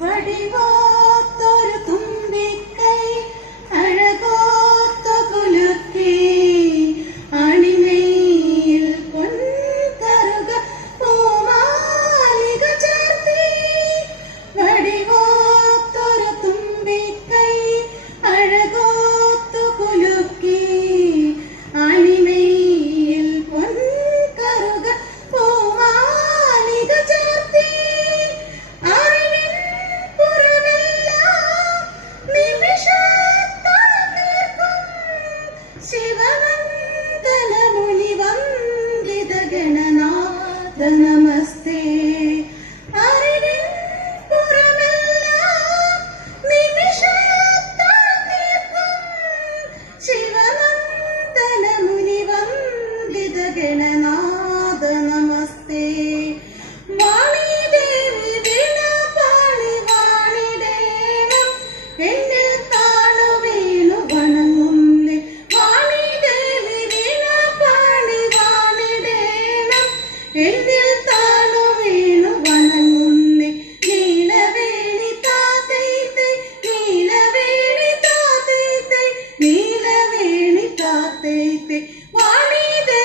വടിവോത്തൊരു തുമ്പിക്കൈ അഴകോത്ത കുലുക്കി അണിമയിൽ പൊൻകറുക പൂമാലിക ചാർത്തി വടിവോത്തൊരു തുമ്പിക്കൈ അഴകോത്ത കുലുക്കി അണിമയിൽ പൊൻകറുക പൂമാലിക ചാർത്തി ഗണനാഥ നമസ്തേ അറിവിൻ പുറമെല്ലാം നിമിഷത്താൽ തീർക്കും ശിവനന്ദന മുനിവന്ദിത ഗണനാഥ നമസ്തേ വാണിദേവി വീണപാളി വാണിടേണം എന്നിൽ താണു വീണു വണങ്ങുന്നേ വാണിദേവി വീണപാളി വാണിടേണം എന്നിൽ താണു വീണു വണങ്ങുന്നേ നീലവേണി താതൈതൈ നീലവേണി താതൈതൈ നീലവേണി താതൈതൈ വാണിദേവി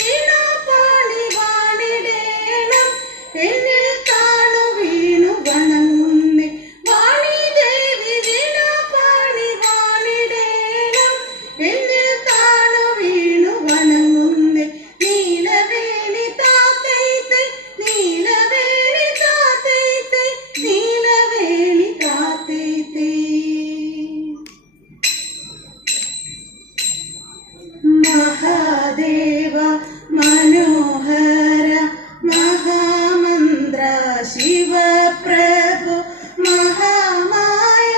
വീണപാളി വാണിടേണം എന്നിൽ താണു വീണു വണങ്ങുന്നേ വാണിദേവി വീണപാളി വാണിടേണം എന്നിൽ താണു വീണു വണങ്ങുന്നേ നീലവേണി താതൈതൈ നീലവേണി താതൈതൈ നീലവേണി താതൈതൈ മഹാദേവ മനോഹര മഹാമന്ത്ര ശിവപ്രഭു മഹാമായ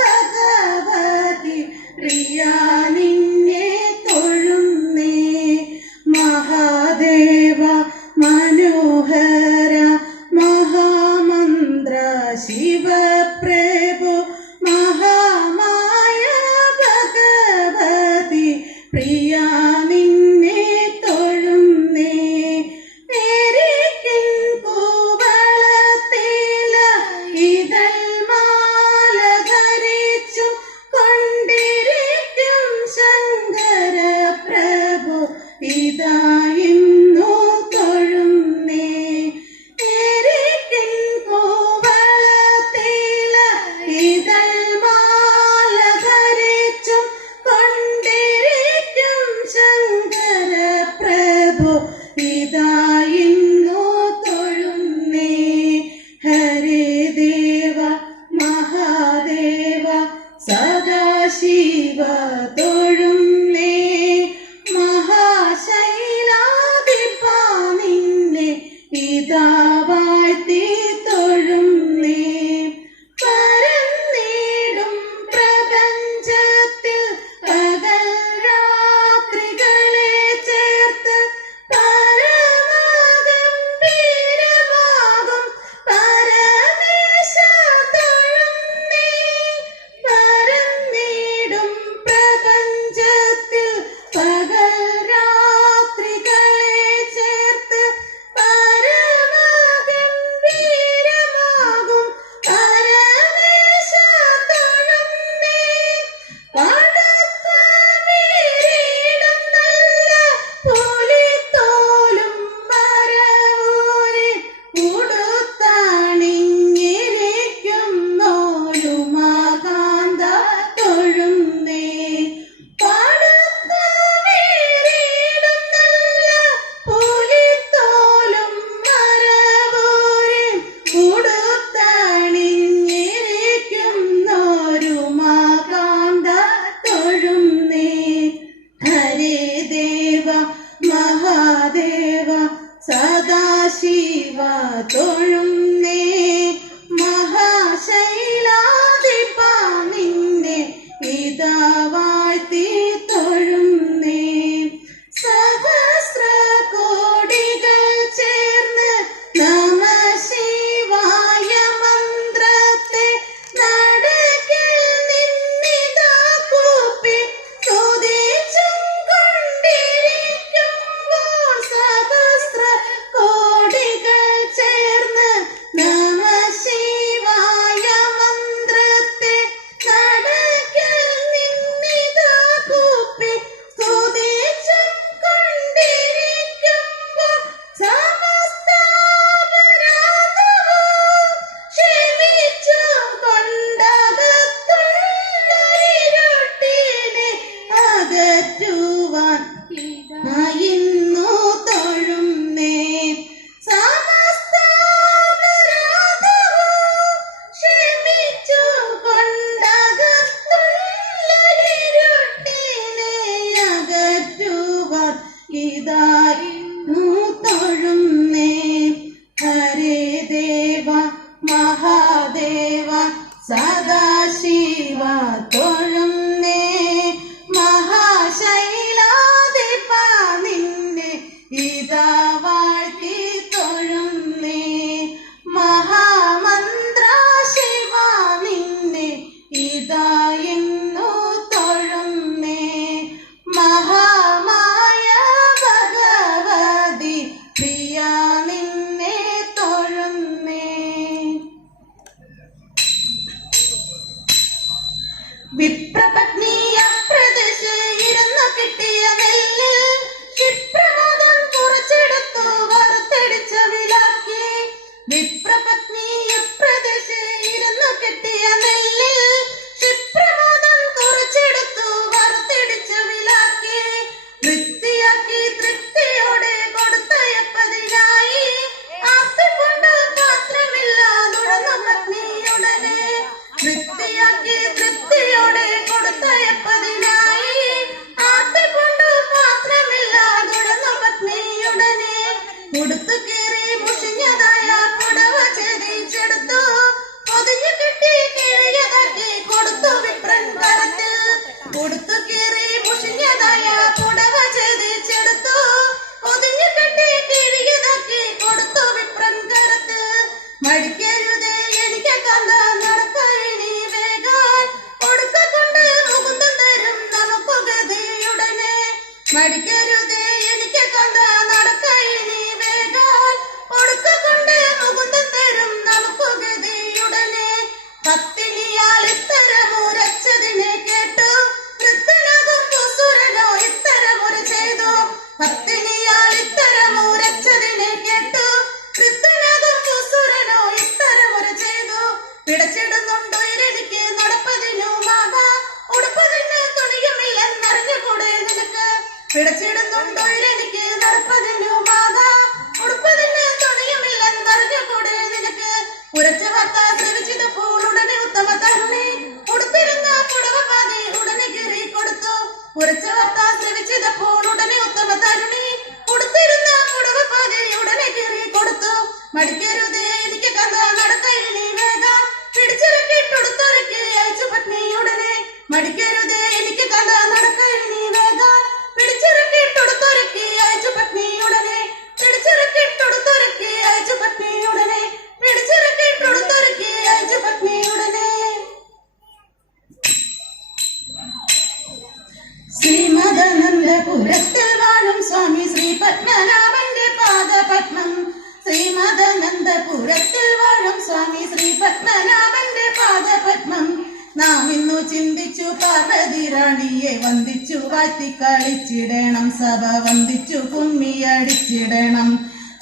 ഭഗവതി പ്രിയ നിന്നെ തൊഴുന്നേ മഹാദേവ മനോഹര മഹാമന്ത്ര ശിവപ്രഭു മഹാമായ ഭഗവതി പ്രിയ നിന്നെ തൊഴുന്നേ എരിക്കിൻ കൂവളത്തില ഇതൾ മാല ധരിച്ചും കൊണ്ടിരിക്കും ശങ്കര പ്രഭു ഇതായിരുന്നു തൊഴുന്നേ എരിക്കിൻ കൂവളത്തില ഇതൾ മാല ധരിച്ചും കൊണ്ടിരിക്കും ശങ്കര പ്രഭു ഇതായിരുന്നു തൊഴുന്നേ ഹരേ ദേവ മഹാദേവ സദാശിവ തൊഴുന്നേ മഹാശൈലാധിപ നിന്നെ ഇതാ വാഴ്ത്തി തൊഴുന്നേ പരന്നിടും പ്രപഞ്ചത്തിൽ പകൽ രാത്രികളെ ചേർത്ത് പരമഗംഭീരമാകും പരമേശ തൊഴുന്നേ പരന്നിടും പ്രപഞ്ചത്തിൽ പകൽ രാത്രികളെ ചേർത്ത് പരമഗംഭീരമാകും പരമേശ തൊഴുന്നേ പാടത്താമീരിടം നല്ല പുലിത്തോലും മരവൂരി ഉടുത്തണിഞ്ഞിരിക്കുന്നോരു മകാന്ത തൊഴുന്നേ പാടത്താമീരിടം നല്ല പുലിത്തോലും മരവൂരി ഉടുത്തണിഞ്ഞിരിക്കുന്നോരു മകാന്ത തൊഴുന്നേ ഹരേ ദേവ മഹാദേവ സദാശിവ തൊഴുന്നേ മഹാശൈലാധിപ നിന്നെ ഇതാ വാഴ്ത്തി തൊഴുന്നേ സഹസ്ര കോടികൾ ചേർന്ന് നമ ശിവായ മന്ത്രത്തെ നടക്കിൽ നിന്നിതാ കൂപ്പി സ്തുതിച്ചും കൊണ്ടിരിക്കുമ്പോൾ സഹസ്ര കോടികൾ ചേർന്ന് തൊഴുന്നേ. ഹരേ ദേവ മഹാദേവ സദാശിവ തൊഴുന്നേ. മഹാശൈലാധിപ നിന്നെ ഇതാ വാഴ്ത്തി തൊഴുന്നേ. മഹാമന്ത്ര ശിവ നിന്നെ ഇതാ എന്നു തൊഴുന്നേ. മഹാമായ ഭഗവതി പ്രിയ നിന്നെ തൊഴുന്നേ. വിപ്രപത്നി അപ്രദേശ് ഇരുന്നു കിട്ടിയ നെല്ലിൽ ക്ഷിപ്രമോദം കുറച്ചെടുത്തു വറുത്തടിച്ച വിലാക്കി. വിപ്രപത്നി അപ്രദേശ് ഇരുന്നു കിട്ടിയ നെല്ലിൽ ക്ഷിപ്രമോദം കുറച്ചെടുത്തു വറുത്തടിച്ച വിലാക്കി. വൃത്തിയാക്കി തൃപ്തിയോടെ കൊടുത്തയപ്പതിനായി ആർത്തിക്കൊണ്ട് പാത്രമില്ലാതുടന്നു പത്നിയുടനെ. വൃത്തിയാക്കി തൃപ്തിയോടെ കൊടുത്തയപ്പതിനായി ആർത്തിക്കൊണ്ട് പാത്രമില്ലാതുടന്നു പത്നിയുടനെ. ഉടുത്തു കീറി മുഷിഞ്ഞതായ പുടവ ഛേദിച്ചെടുത്തു പൊതിഞ്ഞു കെട്ടി കിഴിയതാക്കി കൊടുത്തു വിപ്രൻ കരത്തിൽ. ഉടുത്തു കീറി മുഷിഞ്ഞതായ പുടവ ഛേദിച്ചെടുത്തു പൊതിഞ്ഞു കെട്ടി കിഴിയതാക്കി കൊടുത്തു വിപ്രൻ കരത്തിൽ. മടിക്കരുതേ എനിക്ക് കണ്ട നടക്കഴിനി വേഗാൻ കൊടുക്കൊണ്ട് മുകുന്ദൻ തരും നമുക്ക് ഗതിയുടനെ. മടിക്കരുതേ എനിക്ക് കണ്ട നടക്കഴിനി വേഗാൻ കൊടുക്കൊണ്ട് മുകുന്ദൻ തരും നമുക്ക് ഗതിയുടനെ. പത്തിനിയാൽ ഇത്തരമുരച്ചതിനെ കേട്ടു വൃദ്ധനാകുമ്പോ സുരനോ ഇത്തരമുര ചെയ്തു. പത്തിനിയാൽ ഇത്തരമുരച്ചതിനെ കേട്ടു വൃദ്ധനാകുമ്പോ സുരനോ ഇത്തരമുര ചെയ്തു. പിടച്ചിടുന്നുണ്ടോ ഇരടിക്ക് നടപ്പതിനു മാക ഉടുപ്പതിന് തുണിയുമില്ലെന്നറിഞ്ഞുകൂടെ നിനക്ക്. പിടച്ചിടുന്നുണ്ടോ ഇരടിക്ക് നടപ്പതിനു മാക ഉടുപ്പതിന് തുണിയുമില്ലെന്നറിഞ്ഞുകൂടെ നിനക്ക്. ഉരച്ച വാർത്ത ശ്രവിച്ചപ്പോൾ ഉടനെ ഉത്തമ തരുണി ഉടുത്തിരുന്ന പുടവ പാതി ഉടനെ കീറി കൊടുത്തു. ഉരച്ച വാർത്ത ശ്രവിച്ചപ്പോൾ ഉടനെ ഉത്തമ തരുണി ഉടുത്തിരുന്ന പുടവ പാതി ഉടനെ കീറി കൊടുത്തു. മടിക്കരുതേ എനിക്ക് കഥ നടക്കഴിനി വേഗം പിടിച്ചിറക്കിട്ടൊടുത്തൊരുക്കി അയച്ചു പത്നിയുടനെ. മടിക്കരുതേ എനിക്ക് കഥ നടക്കഴിനി വേഗം പിടിച്ചിറക്കിട്ടൊടുത്തൊരുക്കി അയച്ചു പത്നിയുടനെ. പിടിച്ചിറക്കിട്ടൊടുത്തൊരുക്കി അയച്ചു പത്നിയുടനെ. പിടിച്ചിറക്കിട്ടൊടുത്തൊരുക്കി അയച്ചു പത്നിയുടനെ. ശ്രീമദനന്ദപുരത്തിൽ വാഴും സ്വാമി ശ്രീ പത്മനാഭന്റെ പാദപത്മം. ശ്രീമദനന്ദപുരത്തിൽ വാഴും സ്വാമി ശ്രീ പത്മനാഭന്റെ പാദപത്മം. നാം ഇന്നു ചിന്തിച്ചു പാർവതി റാണിയെ വന്ദിച്ചു വാഴ്ത്തി കളിച്ചിടണം. സഭ വന്ദിച്ചു കുമ്മിയടിച്ചിടണം.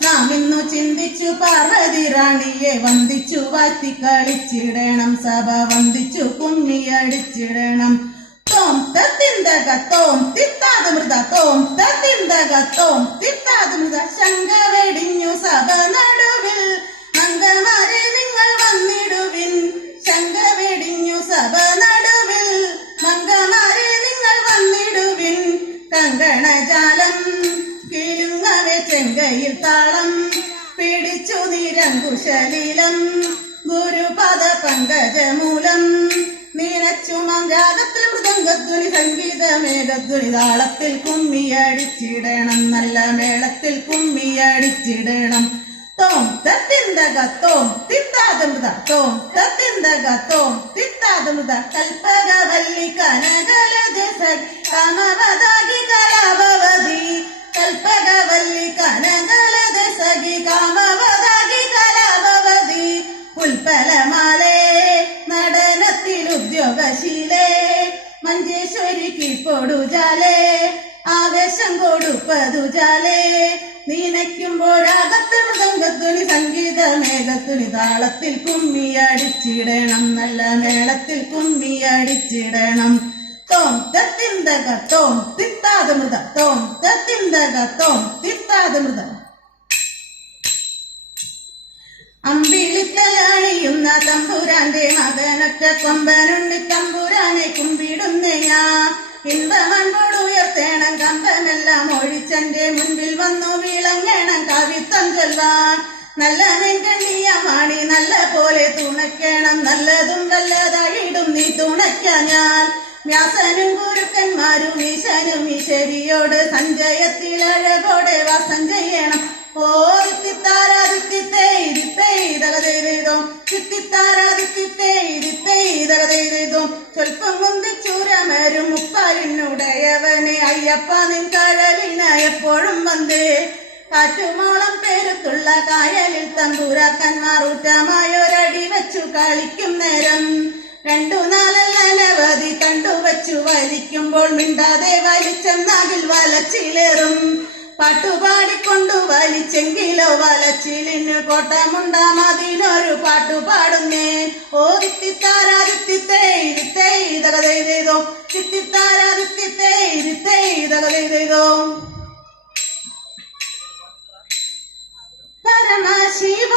നാം ഇന്നു ചിന്തിച്ചു പാർവതി റാണിയെ വന്ദിച്ചു വാഴ്ത്തി കളിച്ചിടണം. സഭ വന്ദിച്ചു കുമ്മിയടിച്ചിടണം. തോം തത്തിന്തക തോം തിത്താതമൃത തോം തത്തിന്തക തോം തിത്താതമൃത. ശങ്ക വെടിഞ്ഞു സഭ നടുവിൽ മംഗമാരെ നിങ്ങൾ വന്നിടുവിൻ. ശങ്ക വെടിഞ്ഞു സഭ നടുവിൽ മംഗമാരെ നിങ്ങൾ വന്നിടുവിൻ. കങ്കണജാലം കിലുങ്ങവെ ചെങ്കയിൽ താളം പിടിച്ചു നിരങ്കുശലീലം ഗുരുപദ പങ്കജമൂലം. നീനച്ചു മംഗാഗത്തിൽ മൃദംഗധ്വനി സംഗീതമേഘധ്വനി താളത്തിൽ കുമ്മിയടിച്ചിടണം. നല്ല മേളത്തിൽ കുമ്മിയടിച്ചിടണം. തോം തത്തിന്തക തോം തിത്താതമൃത തോം തത്തിന്തക തോം തിത്താതമൃത. കൽപ്പകവല്ലി കനകലതി കാമവദാഗി കലാഭവതി. കൽപ്പകവല്ലി കനകലതി സഖി കാമവദാഗി കലാഭവതി. പുൽപ്പലമാലേ നടനത്തിലുദ്യോഗശീലേ മഞ്ചേശ്വരി കീഴ്പ്പൊടുജാലേ ആവേശം കൊടുപ്പതുജാലേ. നീനയ്ക്കുമ്പോഴാകത്ത് മൃദംഗധ്വനി സംഗീതമേഘധ്വനി താളത്തിൽ കുമ്മിയടിച്ചിടണം. നല്ല മേളത്തിൽ കുമ്മിയടിച്ചിടണം. തോം തത്തിന്തക തോം തിത്താതമൃത തോം തത്തിന്തക തോം തിത്താതമൃത. അമ്പിളിത്തലാണിയുന്ന തമ്പുരാന്റെ മകനൊക്കെ കൊമ്പനുണ്ണി തമ്പുരാനെ കുമ്പിടുന്നേ ഞാൻ. ഇன்பമൻപോട് ഉയർത്തേണം കമ്പനെല്ലാം ഒഴിച്ചെന്റെ മുൻപിൽ വന്നു വീളങ്ങി നല്ല നെങ്കണ്ണിയ മാണി നല്ല പോലെ തുണയ്ക്കണം നല്ലതും വല്ലതായിടും നീ തുണയ്ക്ക ഞാൻ വ്യാസനും ഗുരുക്കന്മാരും ഈശനും ഈശ്വരിയോട് സഞ്ജയത്തിൽ അഴകോടെ വാസം ചെയ്യണം ഓ സ്വൽപ്പം മുന്തിച്ചൂരമരും മുപ്പാലിനുടയവനെ അയ്യപ്പ നിൻ കഴലിന് എപ്പോഴും വന്നേ കാറ്റുമോളം പേരുത്തുള്ള കായലിൽ തമ്പൂരാക്കന്മാർ ഊറ്റമായൊരടി വെച്ചു കളിക്കും നേരം 2 നാലല്ല അനവധി കണ്ടുവച്ചു വലിക്കുമ്പോൾ മിണ്ടാതെ വലിച്ചെന്നാകിൽ വലച്ചിലേറും പാട്ടുപാടിക്കൊണ്ടു വലിച്ചെങ്കിലോ വലച്ചിലിന് കോട്ടമുണ്ടാം അതിനൊരു പാട്ടുപാടുന്നേ ഓ തിത്തിത്താരാതിത്തിത്തേതോ തിത്തിത്താരാതിത്തിത്തേതോ പരമശിവ